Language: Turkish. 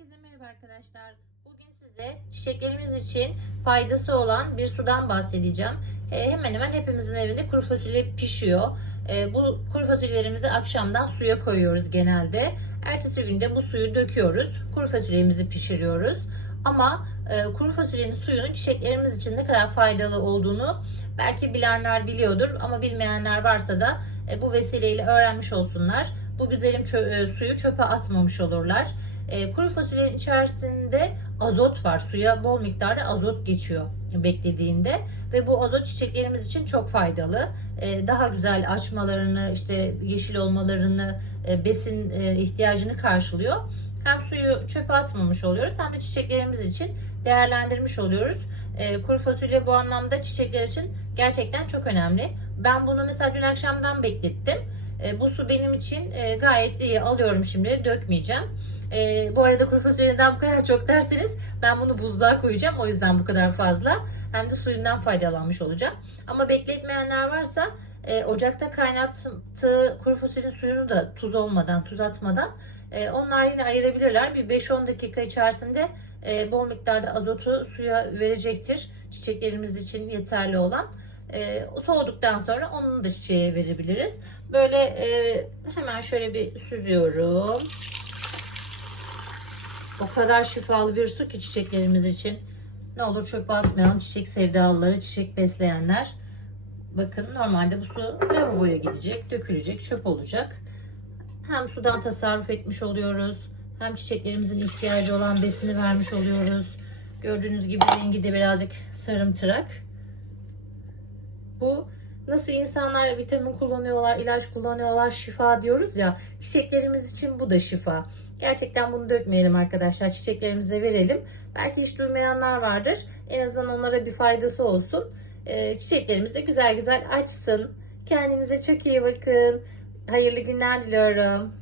Herkese merhaba arkadaşlar. Bugün size çiçeklerimiz için faydası olan bir sudan bahsedeceğim. Ee, hemen hemen hepimizin evinde kuru fasulye pişiyor. Ee, bu kuru fasulyelerimizi akşamdan suya koyuyoruz genelde. Ertesi günde bu suyu döküyoruz. Kuru fasulyemizi pişiriyoruz. Ama e, kuru fasulyenin suyunun çiçeklerimiz için ne kadar faydalı olduğunu belki bilenler biliyordur ama bilmeyenler varsa da e, bu vesileyle öğrenmiş olsunlar. Bu güzelim çö- e, suyu çöpe atmamış olurlar. E, kuru fasulyenin içerisinde azot var. Suya bol miktarda azot geçiyor beklediğinde ve bu azot çiçeklerimiz için çok faydalı. E, daha güzel açmalarını, işte yeşil olmalarını, e, besin e, ihtiyacını karşılıyor. Hem suyu çöpe atmamış oluyoruz hem de çiçeklerimiz için değerlendirmiş oluyoruz. E, kuru fasulye bu anlamda çiçekler için gerçekten çok önemli. Ben bunu mesela dün akşamdan beklettim. E, bu su benim için e, gayet iyi. Alıyorum şimdi dökmeyeceğim. E, bu arada kuru fasulye neden bu kadar çok derseniz ben bunu buzluğa koyacağım. O yüzden bu kadar fazla. Hem de suyundan faydalanmış olacağım. Ama bekletmeyenler varsa ocakta kaynattığı kuru fasulyenin suyunu da tuz olmadan, tuz atmadan onlar yine ayırabilirler. Bir 5-10 dakika içerisinde bol miktarda azotu suya verecektir. Çiçeklerimiz için yeterli olan. E, soğuduktan sonra onu da çiçeğe verebiliriz. Böyle e, hemen şöyle bir süzüyorum. O kadar şifalı bir su ki çiçeklerimiz için. Ne olur çöpe atmayalım. Çiçek sevdalıları, çiçek besleyenler. Bakın normalde bu su lavaboya gidecek, dökülecek, çöp olacak. Hem sudan tasarruf etmiş oluyoruz. Hem çiçeklerimizin ihtiyacı olan besini vermiş oluyoruz. Gördüğünüz gibi rengi de birazcık sarımtırak. Bu nasıl insanlar vitamin kullanıyorlar, ilaç kullanıyorlar, şifa diyoruz ya. Çiçeklerimiz için bu da şifa. Gerçekten bunu dökmeyelim arkadaşlar. Çiçeklerimize verelim. Belki hiç duymayanlar vardır. En azından onlara bir faydası olsun. Ee, çiçeklerimiz de güzel güzel açsın. Kendinize çok iyi bakın. Hayırlı günler diliyorum.